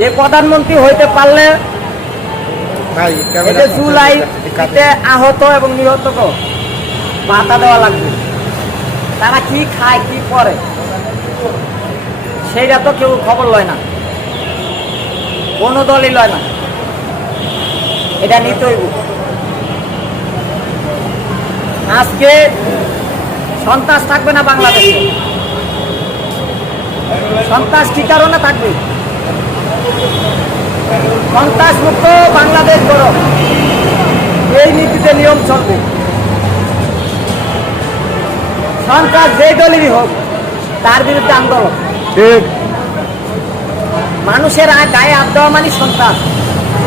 যে প্রধানমন্ত্রী হইতে পারলে জুলাইতে আহত এবং নিহত ভাতা দেওয়া লাগবে। তারা কি খায় কি করে? সেইটা তো কেউ খবর লয় না। কোনো দলই লয় না। এটা নিতে হইব। আজকে সন্ত্রাস থাকবে না বাংলাদেশে? সন্ত্রাস কি কারণে থাকবে? সন্ত্রাস মুক্ত বাংলাদেশ গড়। এই নীতিতে নিয়ম চলবে। সন্ত্রাস যে দলেরই হোক তার বিরুদ্ধে আন্দোলন। ঠিক। মানুষের আয় গায়ে হাত দেওয়া মানে সন্ত্রাস।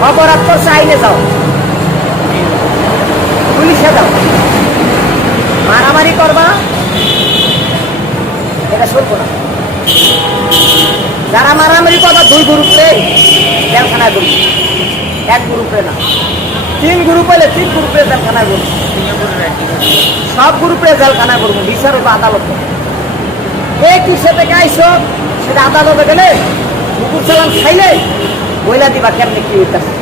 অপরাধ করছে আইনে যাও। পুলিশে যাও। মারামারি করবা এটা শুনব না। যারা মারামারি করবা, দুই গ্রুপে জেলখানায় করবি। এক গ্রুপে না। তিন গ্রুপ হলে তিন গ্রুপে জেলখানায় করবি। সব গ্রুপে জেলখানায় করব, বিচার হবে আদালত কে কিসে থেকে আইসো? সেটা আদালতে গেলে কুকুর চালান খাইলে বইলা দিবা কেমনি কি হইতাছে?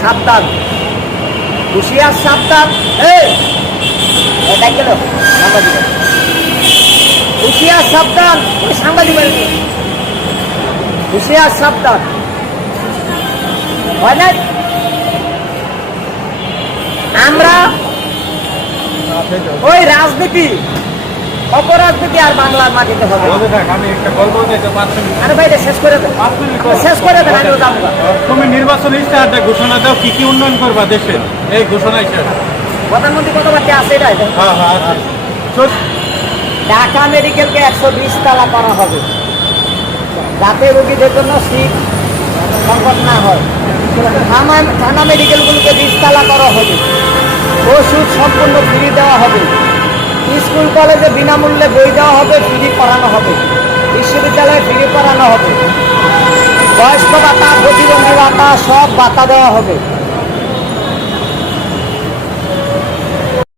সাবধান। হুশিয়ার সাবধান। এটাই গেল সাংবাদিক হুশিয়ার সাবধান। সাংবাদিক হুশিয়ার সাবধান। হয় না আমরা ওই রাজনীতি অপরাজনীতি আর বাংলার মাটিতে হবে। আরে ভাই শেষ করে দেন। শেষ করে দেন তুমি নির্বাচন ইস্তাহারটা ঘোষণা দাও কি কি উন্নয়ন করবা দেশে? এই ঘোষণা ইস্তাহার প্রধানমন্ত্রী কথাবার্তা আছে এটা এটা। হ্যাঁ হ্যাঁ আছে। ঢাকা মেডিকেলকে একশো বিশ তালা করা হবে। যাতে রোগীদের জন্য সিট সংকট না হয়। থানা থানা মেডিকেলগুলোকে বিশ তালা করা হবে। ওষুধ সম্পূর্ণ ফ্রি দেওয়া হবে। স্কুল, কলেজে বিনামূল্যে বই দেওয়া হবে, ফ্রি পড়ানো হবে। বিশ্ববিদ্যালয়ে ফ্রি পড়ানো হবে। বয়স্ক ভাতা, প্রতিবন্ধী ভাতা সব ভাতা দেওয়া হবে।